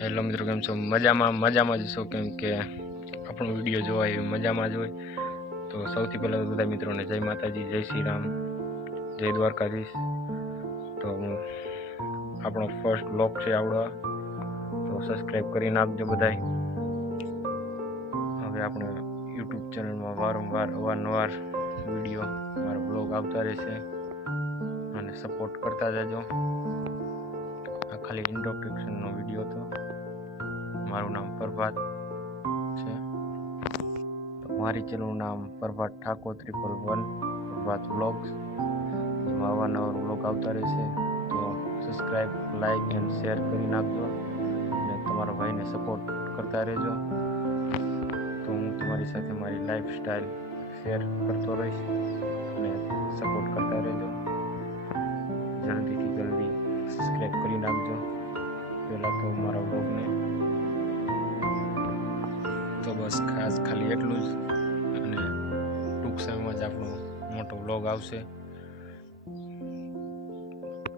Hello મિત્રો, કેમ છો? મજામાં જ છો? કેમ કે આપણો વિડીયો જોવાય એ મજામાં જ હોય. તો સૌથી પહેલાં બધા મિત્રોને જય માતાજી, જય શ્રી રામ, જય દ્વારકાધીશ. તો આપણો ફર્સ્ટ બ્લોગ છે આવડો, તો સબસ્ક્રાઈબ કરી નાખજો બધાય. હવે આપણે યુટ્યુબ ચેનલમાં વારંવાર અવારનવાર વિડીયો મારો બ્લોગ આવતા રહેશે અને સપોર્ટ કરતા જજો. આ ખાલી ઇન્ટ્રોડક્શનનો વિડીયો હતો. મારું નામ પ્રભાત છે. તો મારી ચેનલનું નામ પ્રભાત ઠાકોર 111 પ્રભાત વ્લોગ્સ. એમાં અવારનવાર વ્લોગ આવતા રહેશે. તો સબસ્ક્રાઈબ, લાઈક એન્ડ શેર કરી નાખજો અને તમારા ભાઈને સપોર્ટ કરતા રહેજો. તો હું તમારી સાથે મારી લાઈફ સ્ટાઈલ શેર કરતો રહીશ અને સપોર્ટ કરતા રહેજો. જલ્દીથી જલ્દી સબસ્ક્રાઈબ કરી નાખજો પહેલાં તો મારા વ્લોગને. તો બસ ખાલી એટલું જ, અને ટૂંક સમયમાં જ આપણો મોટો વ્લોગ આવશે.